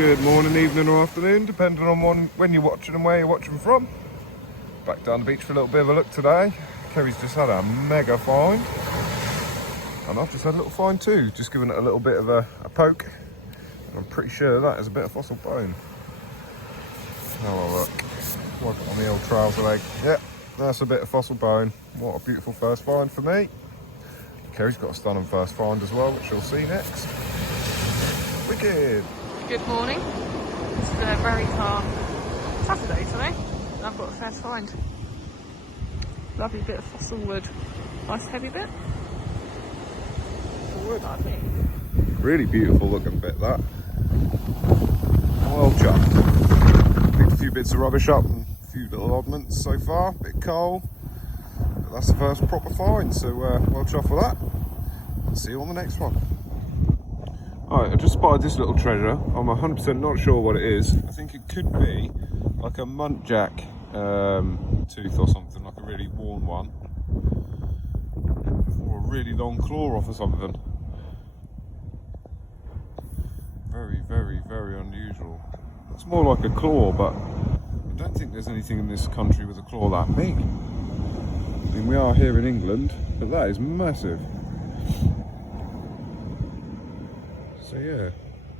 Good morning, evening or afternoon, depending on when you're watching and where you're watching from. Back down the beach for a little bit of a look today. Kerry's just had a mega find. And I've just had a little find too, just giving it a little bit of a poke. And I'm pretty sure that is a bit of fossil bone. Have a look. Look on the old trouser leg. Yep, that's a bit of fossil bone. What a beautiful first find for me. Kerry's got a stunning first find as well, which you'll see next. Wicked. Good morning. It's a very calm Saturday today. And I've got a first find. Lovely bit of fossil wood. Nice heavy bit. Wood, I think. Really beautiful looking bit, that. Well chucked. Picked a few bits of rubbish up and a few little oddments so far. Bit cold. But that's the first proper find, so well chuffed with that. I'll see you on the next one. Alright, I just spotted this little treasure. I'm 100% not sure what it is. I think it could be like a muntjac tooth or something, like a really worn one. Or a really long claw off or something. Very, very, very unusual. It's more like a claw, but I don't think there's anything in this country with a claw that big. I mean, we are here in England, but that is massive. So yeah,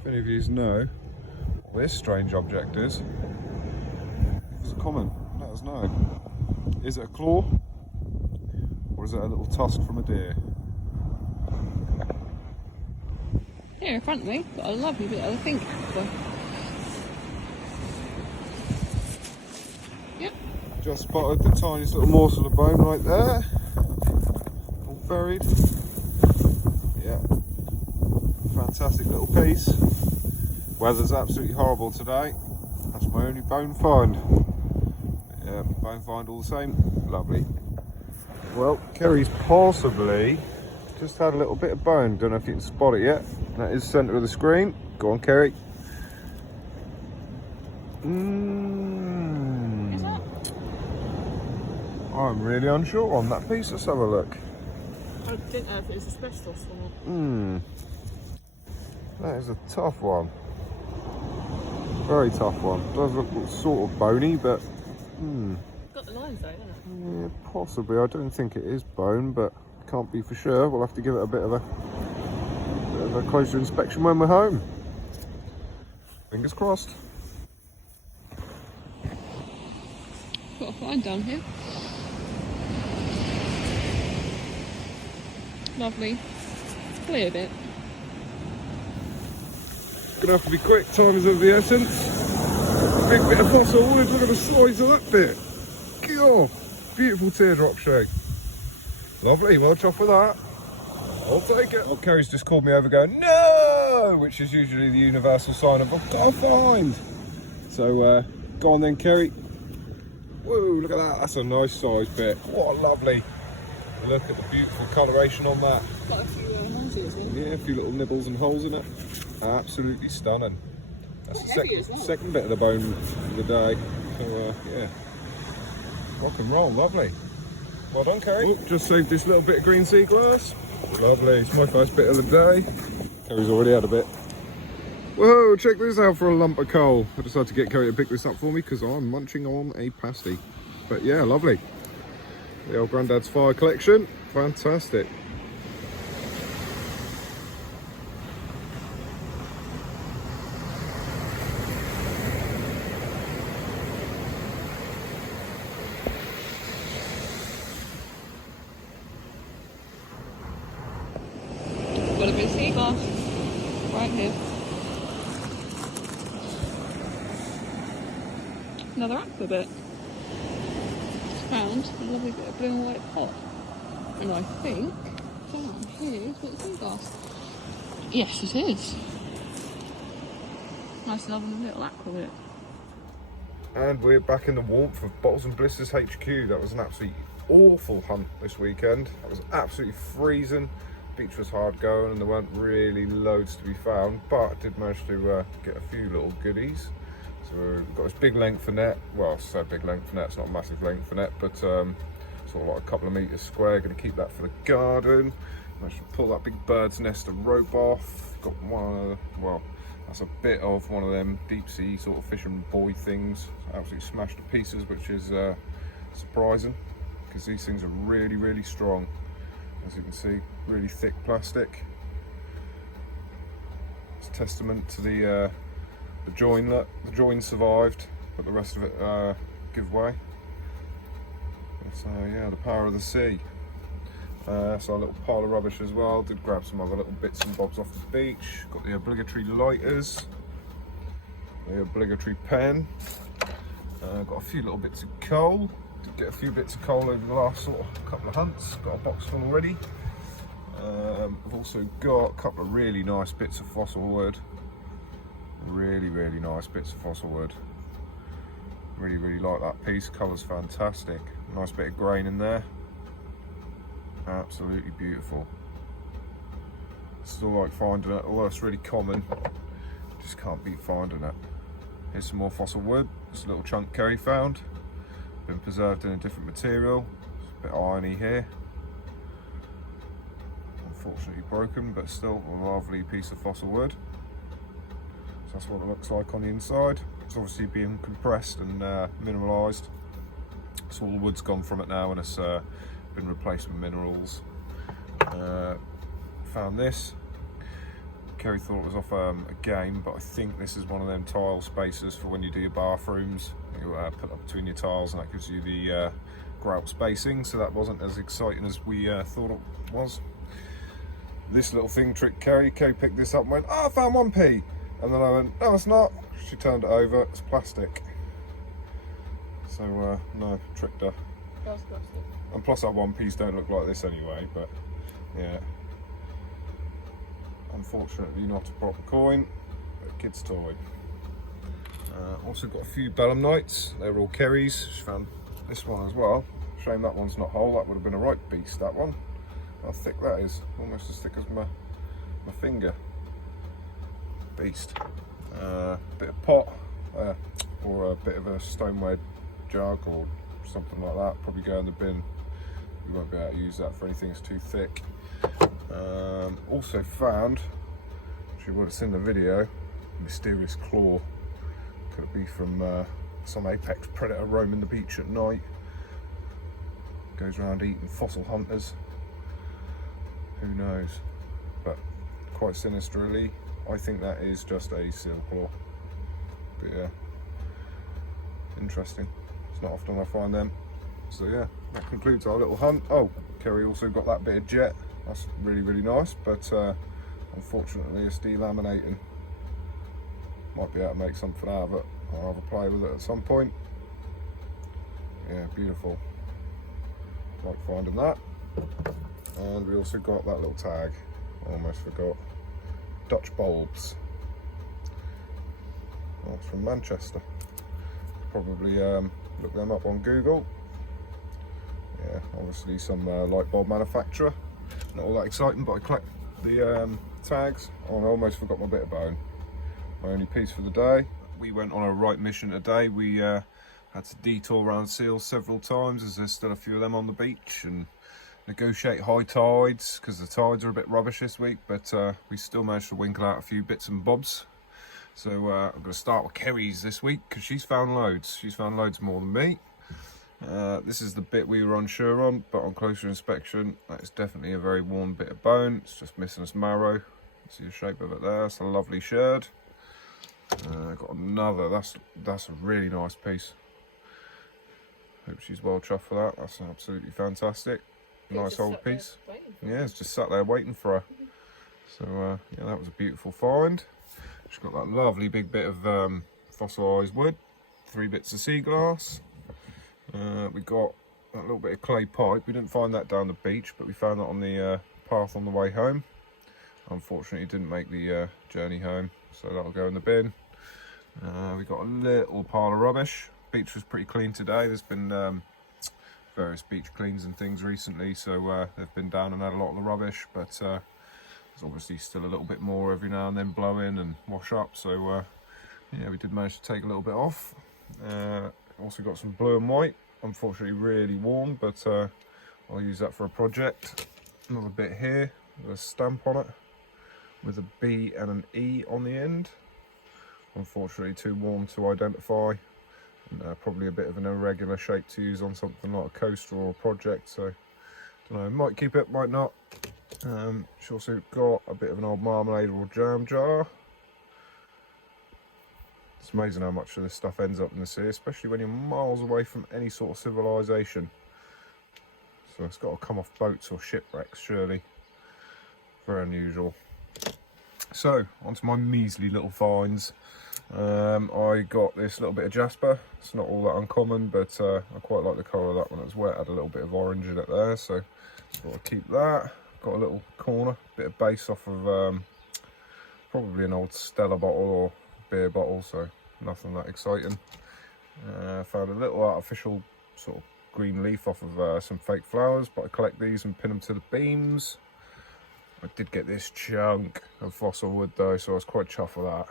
if any of you know what this strange object is, leave us a comment, let us know. Is it a claw? Or is it a little tusk from a deer? Here in front of me, got a lovely bit of a think. Yep. Just spotted the tiniest little morsel of bone right there. All buried. Yeah. Fantastic little piece. Weather's absolutely horrible today. That's my only bone find. Yeah, bone find all the same. Lovely. Well, Kerry's possibly just had a little bit of bone. Don't know if you can spot it yet. That is centre of the screen. Go on, Kerry. Is that? I'm really unsure on that piece. Let's have a look. I didn't know if it was asbestos or not. That is a tough one. Very tough one. Does look sort of bony, but Got the lines though, hasn't it? yeah, possibly. I don't think it is bone, but can't be for sure. We'll have to give it a bit of a closer inspection when we're home. Fingers crossed. Got a find down here. Lovely. Clear bit. Gonna have to be quick, time is of the essence. Big bit of fossil wood, look at the size of that bit. God, beautiful teardrop shape. Lovely, well chuffed with that. I'll take it. Well, Kerry's just called me over going, no! Which is usually the universal sign of, I've got a find. So, go on then, Kerry. Whoa, look at that, that's a nice size bit. What a lovely. Look at the beautiful coloration on that. Got a few holes as well. Yeah, a few little nibbles and holes in it. Absolutely stunning. That's the second bit of the bone of the day. So, yeah. Rock and roll, lovely. Well done, Kerry. Oh, just saved this little bit of green sea glass. Lovely, it's my first bit of the day. Kerry's already had a bit. Whoa, check this out for a lump of coal. I decided to get Kerry to pick this up for me because I'm munching on a pasty. But yeah, lovely. The old Grandad's fire collection, fantastic. Got a bit of sea glass right here. Another aqua bit. Just found a lovely bit of blue and white pot. And I think down here is what the sea glass. Yes, it is. Nice lovely little aqua bit. And we're back in the warmth of Bottles and Blisters HQ. That was an absolutely awful hunt this weekend. It was absolutely freezing. Beach was hard going and there weren't really loads to be found, but I did manage to get a few little goodies. So we've got this big length of net. Well, I say big length of net, it's not a massive length of net, but sort of like a couple of metres square. Going to keep that for the garden. Managed to pull that big bird's nest of rope off. Got one, well, That's a bit of one of them deep sea sort of fishing buoy things. Absolutely smashed to pieces, which is surprising because these things are really, really strong. As you can see, really thick plastic. It's a testament to the join. Look, the join survived, but the rest of it give way. So yeah, the power of the sea. So a little pile of rubbish as well. Did grab some other little bits and bobs off the beach. Got the obligatory lighters, the obligatory pen. Got a few little bits of coal. Did get a few bits of coal over the last sort of couple of hunts. Got a box full already. I've also got a couple of really nice bits of fossil wood. Really, really nice bits of fossil wood. Really, really like that piece. Colour's fantastic. Nice bit of grain in there. Absolutely beautiful. Still like finding it, although it's really common. Just can't beat finding it. Here's some more fossil wood. This little chunk Kerry found. Been preserved in a different material. It's a bit irony here. Unfortunately broken, but still a lovely piece of fossil wood. So that's what it looks like on the inside. It's obviously being compressed and mineralised. So all the wood's gone from it now, and it's been replaced with minerals. Found this. Kerry thought it was off a game, but I think this is one of them tile spacers for when you do your bathrooms. You put that between your tiles, and that gives you the grout spacing. So that wasn't as exciting as we thought it was. This little thing tricked Kerry. Kerry picked this up and went, "Oh, I found 1p." And then I went, "No, it's not." She turned it over. It's plastic. So no, tricked her. That's plastic. And plus our 1p's don't look like this anyway, but yeah. Unfortunately not a proper coin, but a kid's toy. Also got a few belemnites. They're all Kerry's. She found this one as well. Shame that one's not whole. That would have been a right beast, that one. How thick that is. Almost as thick as my finger. Beast. Bit of pot, or a bit of a stoneware jug or something like that. Probably go in the bin. We won't be able to use that for anything that's too thick. Also found, which you would have seen the video, a mysterious claw. Could it be from some apex predator roaming the beach at night? Goes around eating fossil hunters. Who knows? But quite sinisterly, I think that is just a seal claw. But yeah, interesting. It's not often I find them. So yeah, that concludes our little hunt. Oh, Kerry also got that bit of jet. That's really, really nice, but unfortunately it's delaminating. Might be able to make something out of it. I'll have a play with it at some point. Yeah, beautiful. Like finding that. And we also got that little tag. I almost forgot. Dutch bulbs. That's from Manchester. Probably look them up on Google. Yeah, obviously some light bulb manufacturer. Not all that exciting, but I collect the tags. Oh, and I almost forgot my bit of bone. My only piece for the day. We went on a right mission today. We had to detour around seals several times, as there's still a few of them on the beach, and negotiate high tides because the tides are a bit rubbish this week, but we still managed to winkle out a few bits and bobs. So I'm going to start with Kerry's this week because she's found loads. She's found loads more than me. This is the bit we were unsure on, but on closer inspection, that is definitely a very worn bit of bone. It's just missing its marrow. See the shape of it there. It's a lovely sherd. Got another. That's a really nice piece. Hope she's well chuffed for that. That's absolutely fantastic. Nice old piece. Yeah, it's just sat there waiting for her. So yeah, that was a beautiful find. She's got that lovely big bit of fossilised wood, 3 bits of sea glass. We got that little bit of clay pipe. We didn't find that down the beach, but we found that on the path on the way home. Unfortunately, didn't make the journey home, so that'll go in the bin. We got a little pile of rubbish. Beach was pretty clean today. There's been various beach cleans and things recently, so they've been down and had a lot of the rubbish, but there's obviously still a little bit more every now and then blow in and wash up, so yeah, we did manage to take a little bit off. Also got some blue and white, unfortunately really warm, but I'll use that for a project. Another bit here with a stamp on it with a B and an E on the end. unfortunately too warm to identify, and probably a bit of an irregular shape to use on something like a coaster or a project, so don't know, might keep it, might not. She's also got a bit of an old marmalade or jam jar. It's amazing how much of this stuff ends up in the sea, especially when you're miles away from any sort of civilization. So it's got to come off boats or shipwrecks, surely. Very unusual. So, onto my measly little finds. I got this little bit of jasper. It's not all that uncommon, but I quite like the colour of that when it was wet. Had a little bit of orange in it there, so thought I'd keep that. Got a little corner, bit of base off of probably an old Stella bottle or beer bottle, so nothing that exciting. Found a little artificial sort of green leaf off of some fake flowers, but I collect these and pin them to the beams. I did get this chunk of fossil wood though, so I was quite chuffed with that.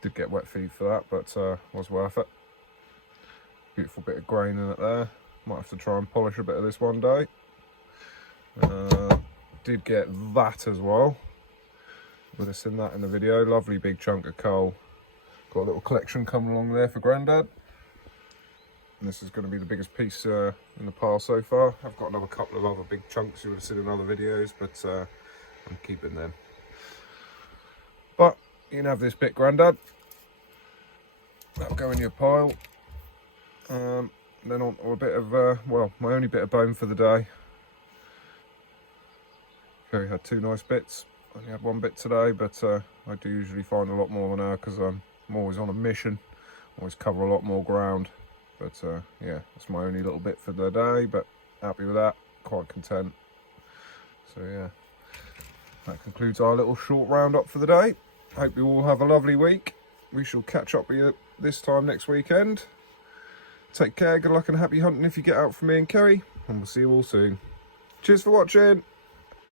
Did get wet feet for that, but was worth it. Beautiful bit of grain in it there. Might have to try and polish a bit of this one day. Did get that as well. Would have seen that in the video. Lovely big chunk of coal. Got a little collection coming along there for Grandad. And this is going to be the biggest piece in the pile so far. I've got another couple of other big chunks you would have seen in other videos, but I'm keeping them. But you can have this bit, Grandad. That'll go in your pile. Then on to a bit of, well, my only bit of bone for the day. Kerry had 2 nice bits. Only had 1 bit today, but I do usually find a lot more than her because I'm always on a mission. Always cover a lot more ground. But yeah, that's my only little bit for the day, but happy with that, quite content. So yeah, that concludes our little short roundup for the day. Hope you all have a lovely week. We shall catch up with you this time next weekend. Take care, good luck and happy hunting if you get out from me and Kerry, and we'll see you all soon. Cheers for watching.